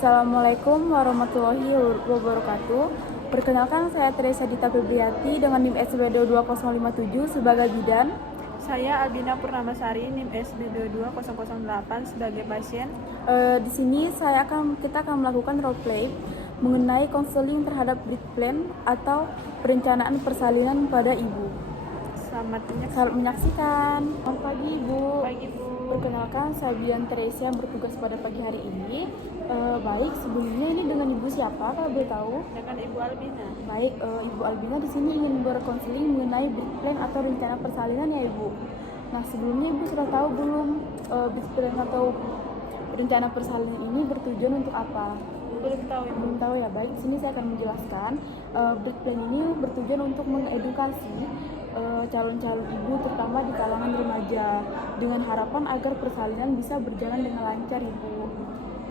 Assalamualaikum warahmatullahi wabarakatuh. Perkenalkan, saya Teresa Dita Febriati dengan NIM SBD 2057 sebagai bidan. Saya Albina Purnamasari, NIM SB 22008 sebagai pasien. Di sini kita akan melakukan role play mengenai konseling terhadap breed plan atau perencanaan persalinan pada ibu. Selamat menyaksikan. Selamat pagi, Ibu. Pagi, Bu. Perkenalkan, saya Bian Teresa yang bertugas pada pagi hari ini. Baik, sebelumnya ini dengan Ibu siapa kalau boleh tahu? Dengan Ibu Albina. Baik, Ibu Albina di sini ingin berkonseling mengenai breed plan atau rencana persalinan ya, Ibu. Nah, sebelumnya Ibu sudah tahu belum breed plan atau rencana persalinan ini bertujuan untuk apa? Belum tahu, Ibu. Belum tahu ya. Baik, di sini saya akan menjelaskan. Breed plan ini bertujuan untuk mengedukasi calon-calon ibu terutama di kalangan remaja dengan harapan agar persalinan bisa berjalan dengan lancar, Ibu.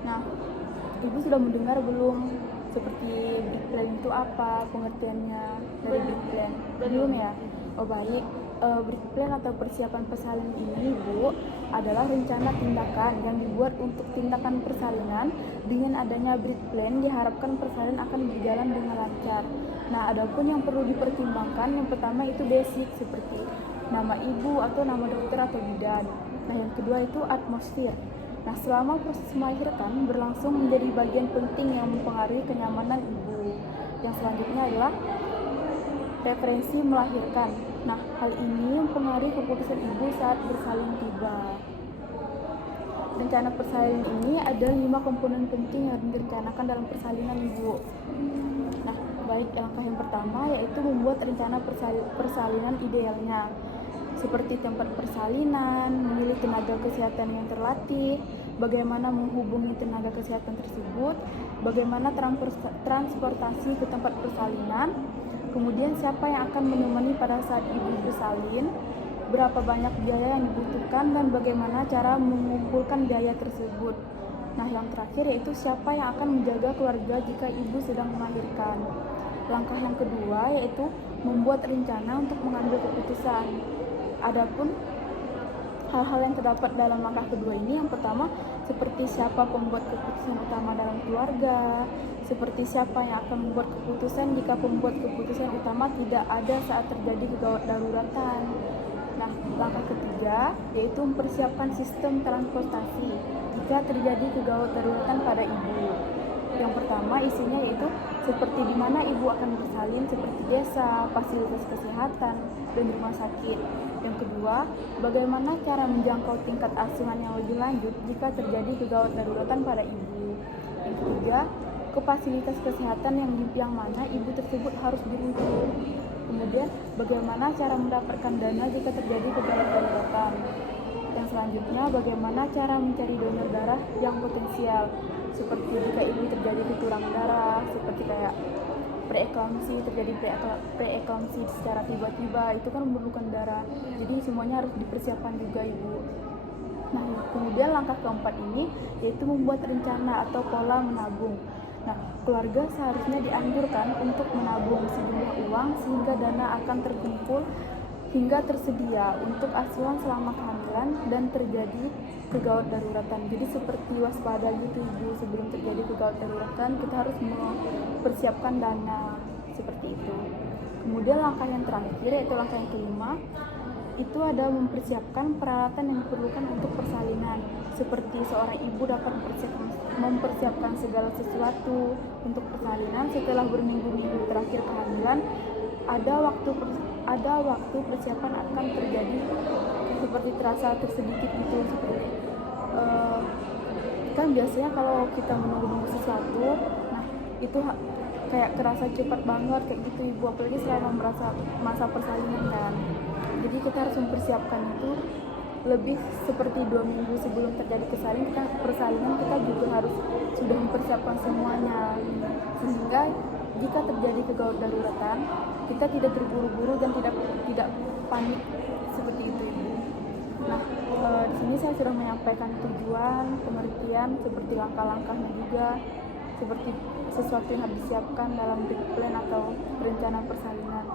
Nah, Ibu sudah mendengar belum seperti breed plan itu apa, pengertiannya dari breed plan? Belum ya? Oh baik, breed plan atau persiapan persalinan ini, Ibu, adalah rencana tindakan yang dibuat untuk tindakan persalinan. Dengan adanya breed plan diharapkan persalinan akan berjalan dengan lancar. Nah, adapun yang perlu dipertimbangkan, yang pertama itu basic seperti nama ibu atau nama dokter atau bidan. Nah, yang kedua itu atmosfer. Nah, selama proses melahirkan berlangsung menjadi bagian penting yang mempengaruhi kenyamanan ibu. Yang selanjutnya adalah referensi melahirkan. Nah, hal ini mempengaruhi keputusan ibu saat bersalin tiba. Rencana persalinan ini ada 5 komponen penting yang direncanakan dalam persalinan, Ibu. Nah, baik, langkah yang pertama yaitu membuat rencana persalinan idealnya, seperti tempat persalinan, memilih tenaga kesehatan yang terlatih, bagaimana menghubungi tenaga kesehatan tersebut, bagaimana transportasi ke tempat persalinan, kemudian siapa yang akan menemani pada saat ibu bersalin, berapa banyak biaya yang dibutuhkan, dan bagaimana cara mengumpulkan biaya tersebut. Nah, yang terakhir yaitu siapa yang akan menjaga keluarga jika ibu sedang melahirkan. Langkah yang kedua yaitu membuat rencana untuk mengambil keputusan. Adapun hal-hal yang terdapat dalam langkah kedua ini, yang pertama seperti siapa pembuat keputusan utama dalam keluarga, seperti siapa yang akan membuat keputusan jika pembuat keputusan utama tidak ada saat terjadi kegawat daruratan. Nah, langkah ketiga yaitu mempersiapkan sistem transportasi jika terjadi kegawat daruratan pada ibu. Yang pertama isinya yaitu seperti di mana ibu akan bersalin, seperti desa, fasilitas kesehatan, dan rumah sakit. Yang kedua, bagaimana cara menjangkau tingkat asuhan yang lebih lanjut jika terjadi kegawat daruratan pada ibu. Yang ketiga, ke fasilitas kesehatan yang mana ibu tersebut harus dirujuk. Kemudian, bagaimana cara mendapatkan dana jika terjadi kegawat daruratan. Yang selanjutnya, bagaimana cara mencari donor darah yang potensial, seperti jika ibu terjadi kekurangan darah, seperti kayak terjadi preeklamsi secara tiba-tiba, itu kan memerlukan darah. Jadi semuanya harus dipersiapkan juga, Ibu. Nah, kemudian langkah keempat ini yaitu membuat rencana atau pola menabung. Nah, keluarga seharusnya dianjurkan untuk menabung sejumlah uang sehingga dana akan terkumpul hingga tersedia untuk asuhan selama kehamilan dan terjadi kegawat daruratan. Jadi seperti waspada gitu, Ibu, sebelum terjadi kegawat daruratan kita harus mempersiapkan dana seperti itu. Kemudian langkah yang terakhir yaitu langkah yang kelima, itu ada mempersiapkan peralatan yang diperlukan untuk persalinan, seperti seorang ibu dapat mempersiapkan segala sesuatu untuk persalinan setelah berminggu-minggu terakhir kehamilan. Ada waktu persiapan akan terjadi seperti terasa tersedikit gitu, seperti kan biasanya kalau kita menunggu sesuatu, nah itu kayak kerasa cepat banget kayak gitu, Ibu, apalagi selama merasa masa persalinan kan. Jadi kita harus mempersiapkan itu lebih seperti 2 minggu sebelum terjadi persalinan kita juga harus sudah mempersiapkan semuanya, sehingga jika terjadi kegawat daruratan kita tidak terburu-buru dan tidak panik seperti itu, Ibu. Nah, di sini saya sudah menyampaikan tujuan, pengertian, seperti langkah-langkahnya juga, seperti sesuatu yang harus disiapkan dalam breed plan atau rencana persalinan.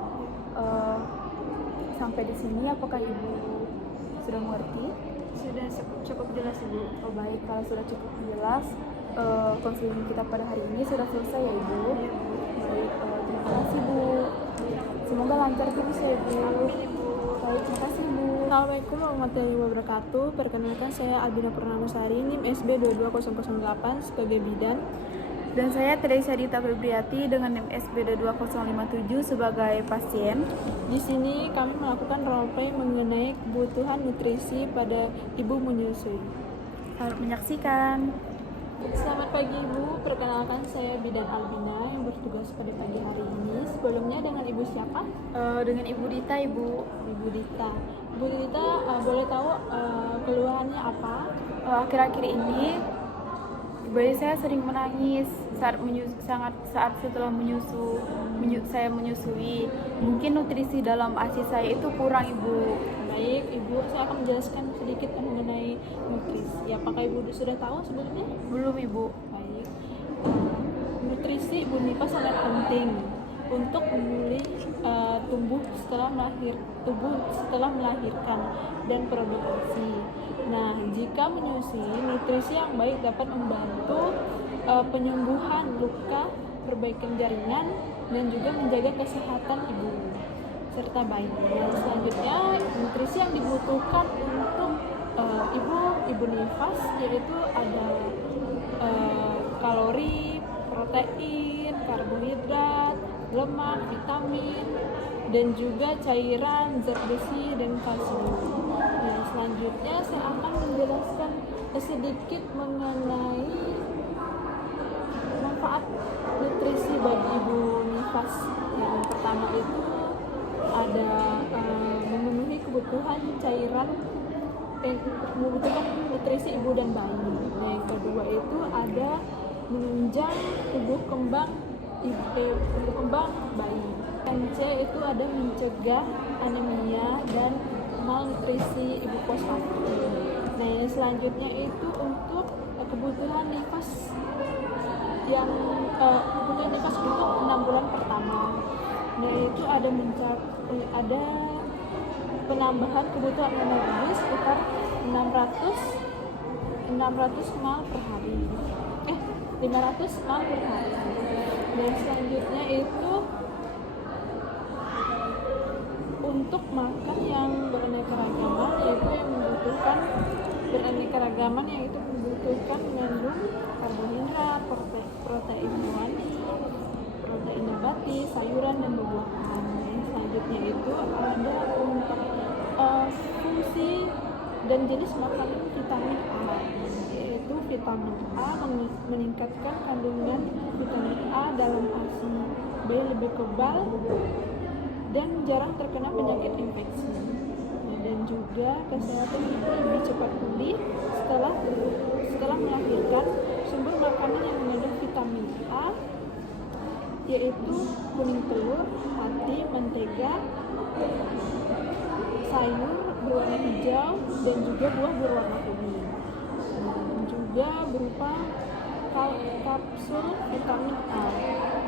Sampai di sini apakah Ibu sudah mengerti? Sudah cukup jelas, Ibu. Oh baik, kalau sudah cukup jelas, konseling kita pada hari ini sudah selesai ya Ibu. Baik, terima kasih Bu. Semoga lancar terus ya Ibu. Baik, terima kasih Bu. Assalamualaikum warahmatullahi wabarakatuh. Perkenalkan, saya Albina Purnamasari, NIM SB 22008 sebagai bidan. Dan saya Teresa Dita Febriati dengan NIM SB 22057 sebagai pasien. Di sini kami melakukan roleplay mengenai kebutuhan nutrisi pada ibu menyusui. Selamat menyaksikan. Selamat pagi Ibu, perkenalkan saya Bidan Albina yang bertugas pada pagi hari ini. Sebelumnya dengan Ibu siapa? Dengan Ibu Dita Ibu. Ibu Dita. Ibu Dita, boleh tahu keluhannya apa? Akhir-akhir ini bayi saya sering menangis saat setelah saya menyusui. Mungkin nutrisi dalam ASI saya itu kurang Ibu. Baik, Ibu, saya akan menjelaskan sedikit mengenai nutrisi. Apakah Ibu sudah tahu sebelumnya? Belum Ibu. Baik. Nutrisi Ibu Nipa sangat penting untuk memulih tubuh setelah melahirkan dan produksi. Nah, jika menyusui, nutrisi yang baik dapat membantu penyembuhan luka, perbaikan jaringan, dan juga menjaga kesehatan ibu serta bayi. Selanjutnya, nutrisi yang dibutuhkan untuk ibu nifas yaitu ada kalori, protein, karbohidrat, lemak, vitamin, dan juga cairan, zat besi, dan kalsium. Nah, selanjutnya saya akan menjelaskan sedikit mengenai manfaat nutrisi bagi ibu nifas. Yang pertama itu ada memenuhi kebutuhan cairan, membutuhkan nutrisi ibu dan bayi. Nah, yang kedua itu ada menunjang tumbuh kembang bayi. Yang C itu ada mencegah anemia dan malnutrisi ibu postpartum. Nah, yang selanjutnya itu untuk kebutuhan nifas untuk 6 bulan pertama. Nah, itu ada penambahan kebutuhan energi sekitar 500 ml per hari. Dan selanjutnya itu untuk makan yang beraneka ragaman, yaitu membutuhkan mengandung karbohidrat, protein hewani, protein nabati, sayuran, dan buah-buahan. Selanjutnya itu ada untuk fungsi dan jenis makanan vitamin A, yaitu vitamin A meningkatkan kandungan vitamin A dalam ASI, bayi lebih kebal dan jarang terkena penyakit infeksi. Dan juga kesehatan ibu lebih cepat pulih setelah melahirkan. Sumber makanan yang mengandung vitamin A yaitu kuning telur, hati, mentega, sayur berwarna hijau, dan juga buah berwarna kuning. Juga berupa kapsul vitamin A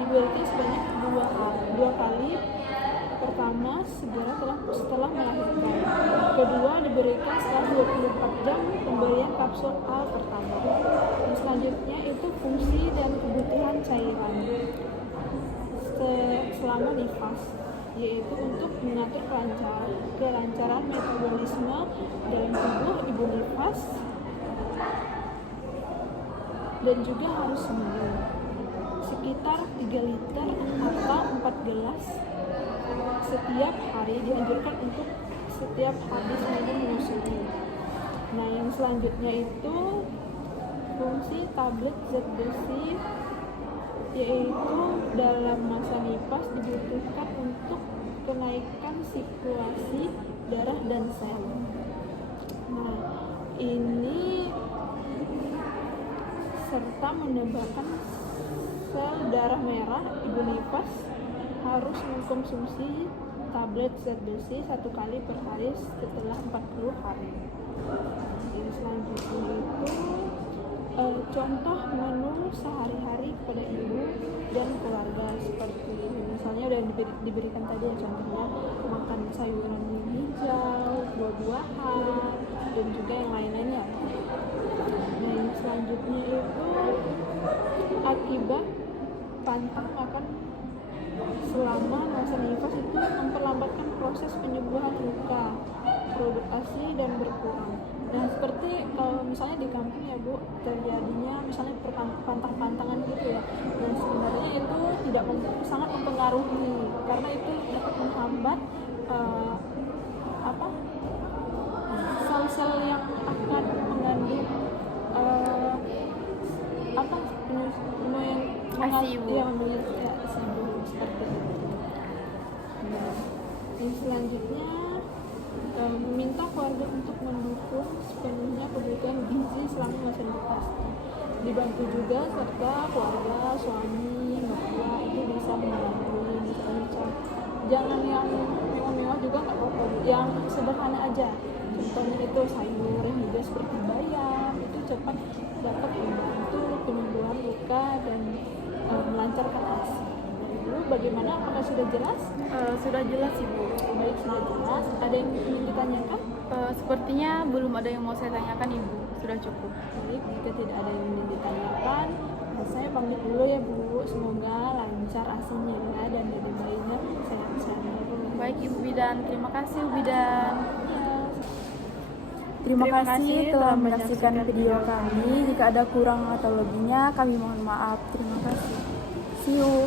diberikan sebanyak 2 kali. Pertama setelah melahirkan, kedua diberikan setelah 24 jam pemberian kapsul A pertama. Dan selanjutnya itu fungsi dan kebutuhan cairan selama nifas, yaitu untuk mengatur kelancaran metabolisme dalam tubuh ibu nifas, dan juga harus minum sekitar 3 liter atau 4 gelas setiap hari. Dianjurkan untuk setiap habis minum menyusui. Nah, yang selanjutnya itu fungsi tablet zat besi, yaitu dalam masa nifas dibutuhkan untuk kenaikan sirkulasi darah dan sel. Nah, ini serta menambahkan sel darah merah. Ibu nifas harus mengkonsumsi tablet zat besi 1 kali per hari setelah 40 hari. Yang selanjutnya itu contoh menu sehari-hari kepada ibu dan keluarga, seperti misalnya udah diberikan tadi ya, contohnya makan sayuran yang hijau, buah-buahan, dan juga yang lain-lainnya. Nah, yang selanjutnya itu akibat pantang makan selama masa nifas itu memperlambatkan proses penyembuhan luka, produk ASI dan berkurang. Nah, seperti kalau misalnya di kampung ya Bu, terjadinya misalnya pantang-pantangan gitu ya. Dan sebenarnya itu tidak sangat mempengaruhi, karena itu dapat menghambat sel-sel yang akan mengandung ASI, Bu. yang memiliki ASI seperti itu. Nah, yang selanjutnya meminta keluarga untuk mendukung sepenuhnya kebutuhan gizi selama masa nifas. Dibantu juga serta keluarga, suami, mertua itu bisa membantu, misalnya jangan yang mewah-mewah juga nggak apa-apa, yang sederhana aja. Contohnya itu sayur yang juga seperti bayam, itu cepat dapat membantu penyembuhan luka dan melancarkan ASI. Lalu bagaimana? Apakah sudah jelas? Sudah jelas Ibu. Baik, sudah jelas. Ada yang ingin ditanyakan? Sepertinya belum ada yang mau saya tanyakan Ibu. Sudah cukup. Baik, jika tidak ada yang ingin ditanyakan, saya pamit dulu ya Bu. Semoga lancar ASI-nya dan dari bayinya sehat-sehat. Baik Ibu Bidan, terima kasih Ibu Bidan. Ya. Terima kasih telah menyaksikan video kami. Jika ada kurang atau lebihnya, kami mohon maaf. Terima kasih. See you.